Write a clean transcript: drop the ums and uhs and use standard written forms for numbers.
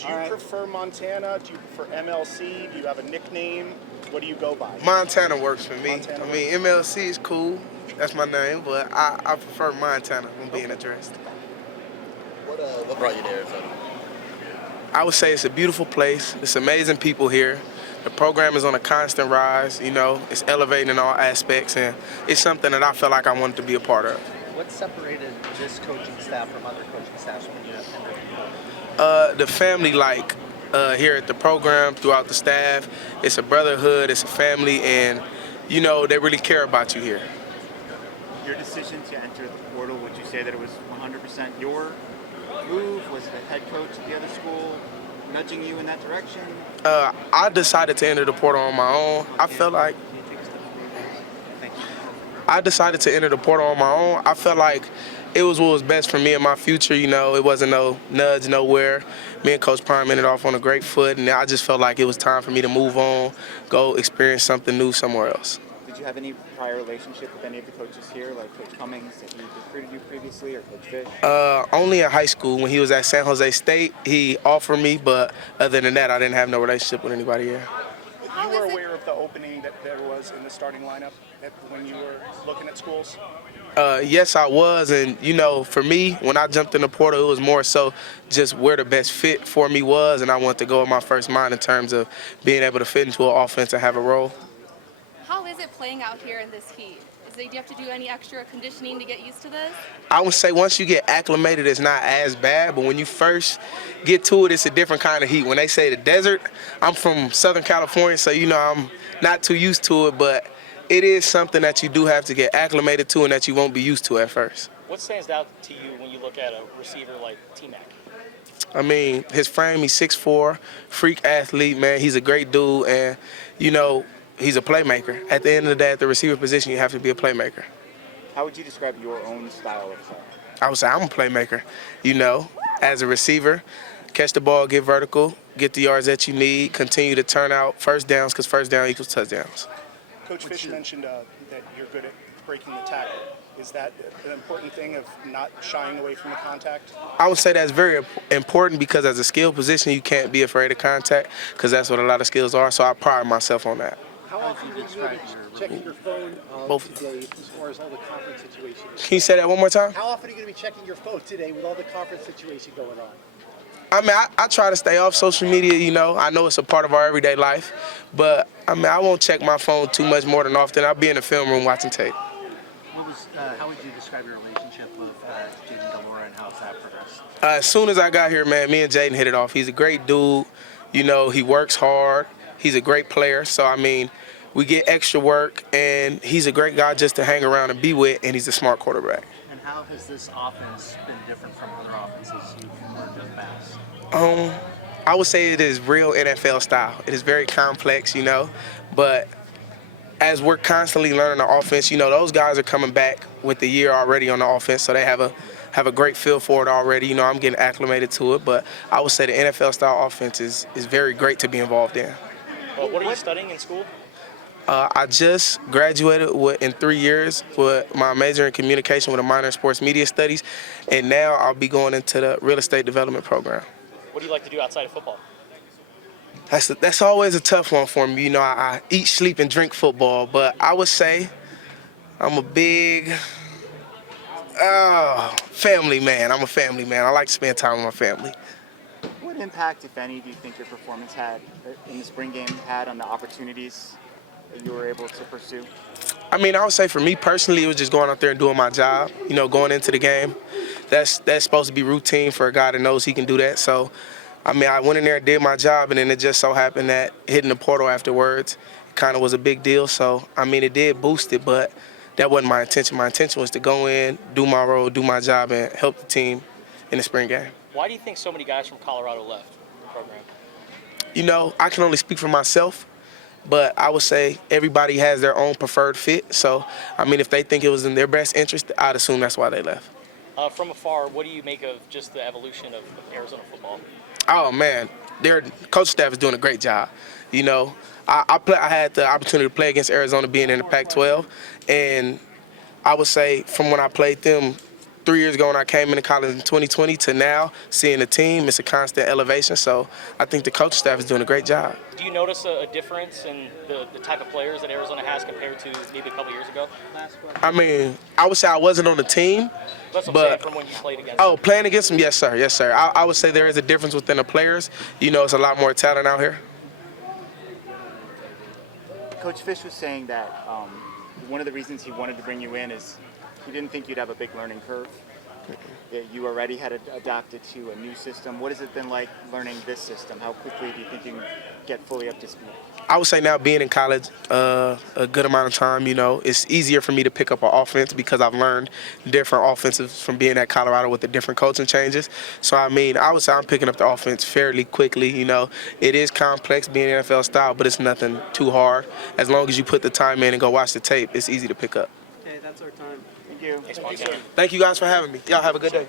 Do you prefer Montana? Do you prefer MLC? Do you have a nickname? What do you go by? Montana works for me. Montana I mean, MLC is cool. That's my name, but I prefer Montana when being addressed. What brought you to Arizona? I would say it's a beautiful place. It's amazing people here. The program is on a constant rise. You know, it's elevating in all aspects, and it's something that I feel like I wanted to be a part of. What separated this coaching staff from other coaching staffs when you entered the program? The family here at the program, throughout the staff, it's a brotherhood, it's a family, and you know, they really care about you here. Your decision to enter the portal, would you say that it was 100% your move? Was it a head coach at the other school nudging you in that direction? I decided to enter the portal on my own. I felt like I decided to enter the portal on my own. I felt like it was what was best for me and my future. You know, it wasn't no nudge nowhere. Me and Coach Prime ended off on a great foot, and I just felt like it was time for me to move on, go experience something new somewhere else. Did you have any prior relationship with any of the coaches here, like Coach Cummings, that he recruited you previously, or Coach Fish? Only in high school. When he was at San Jose State, he offered me, but other than that, I didn't have no relationship with anybody here. You were aware of the opening that there was in the starting lineup when you were looking at schools? Yes, I was, and you know, for me, when I jumped in the portal, it was more so just where the best fit for me was, and I wanted to go with my first mind in terms of being able to fit into an offense and have a role. How is it playing out here in this heat? Do you have to do any extra conditioning to get used to this? I would say once you get acclimated, it's not as bad, but when you first get to it, it's a different kind of heat. When they say the desert, I'm from Southern California, so you know I'm not too used to it, but it is something that you do have to get acclimated to and that you won't be used to at first. What stands out to you when you look at a receiver like T-Mac? I mean, his frame, he's 6'4", freak athlete, man. He's a great dude, and, you know, he's a playmaker. At the end of the day, at the receiver position, you have to be a playmaker. How would you describe your own style of play? I would say I'm a playmaker. You know, as a receiver, catch the ball, get vertical, get the yards that you need, continue to turn out first downs because first down equals touchdowns. Coach Fish mentioned that you're good at breaking the tackle. Is that an important thing of not shying away from the contact? I would say that's very important because as a skill position, you can't be afraid of contact because that's what a lot of skills are, so I pride myself on that. How often do you checking your phone today as far as all the conference situation? Can you say that one more time? How often are you going to be checking your phone today with all the conference situation going on? I mean, I try to stay off social media, you know. I know it's a part of our everyday life, but I mean, I won't check my phone too much more than often. I'll be in the film room watching tape. How would you describe your relationship with Jaden Delora and how's that progressed? As soon as I got here, man, me and Jaden hit it off. He's a great dude. You know, he works hard. He's a great player. So, I mean, we get extra work, and he's a great guy just to hang around and be with, and he's a smart quarterback. And how has this offense been different from other offenses you've learned in the past? I would say it is real NFL style. It is very complex, you know, but as we're constantly learning the offense, you know, those guys are coming back with the year already on the offense, so they have a great feel for it already. You know, I'm getting acclimated to it, but I would say the NFL style offense is very great to be involved in. Well, what are you studying in school? I just graduated in 3 years with my major in communication with a minor in sports media studies, and now I'll be going into the real estate development program. What do you like to do outside of football? That's always a tough one for me. You know, I eat, sleep, and drink football, but I would say I'm a big family man. I'm a family man. I like to spend time with my family. What impact, if any, do you think your performance had in the spring game had on the opportunities that you were able to pursue? I mean, I would say for me personally, it was just going out there and doing my job. You know, going into the game, that's supposed to be routine for a guy that knows he can do that. So, I mean, I went in there and did my job, and then it just so happened that hitting the portal afterwards kind of was a big deal. So, I mean, it did boost it, but that wasn't my intention. My intention was to go in, do my role, do my job, and help the team in the spring game. Why do you think so many guys from Colorado left the program? You know, I can only speak for myself, but I would say everybody has their own preferred fit. So, I mean, if they think it was in their best interest, I'd assume that's why they left. From afar, what do you make of just the evolution of Arizona football? Oh, man, their coach staff is doing a great job. You know, I had the opportunity to play against Arizona being in the Pac-12, and I would say from when I played them, 3 years ago when I came into college in 2020 to now, seeing the team, it's a constant elevation. So I think the coaching staff is doing a great job. Do you notice a difference in the type of players that Arizona has compared to maybe a couple years ago? I mean, I would say I wasn't on the team. That's what I'm But- saying from when you played against Oh, them. playing against them? Yes, sir. Yes, sir. I would say there is a difference within the players. You know, it's a lot more talent out here. Coach Fish was saying that one of the reasons he wanted to bring you in is he didn't think you'd have a big learning curve. That you already had adapted to a new system. What has it been like learning this system? How quickly do you think you can get fully up to speed? I would say now being in college a good amount of time, you know, it's easier for me to pick up an offense because I've learned different offensives from being at Colorado with the different coaching changes. So, I mean, I would say I'm picking up the offense fairly quickly. You know, it is complex being NFL style, but it's nothing too hard. As long as you put the time in and go watch the tape, it's easy to pick up. Okay, that's our time. Thank you. Thanks, Montana. Thank you guys for having me. Y'all have a good day.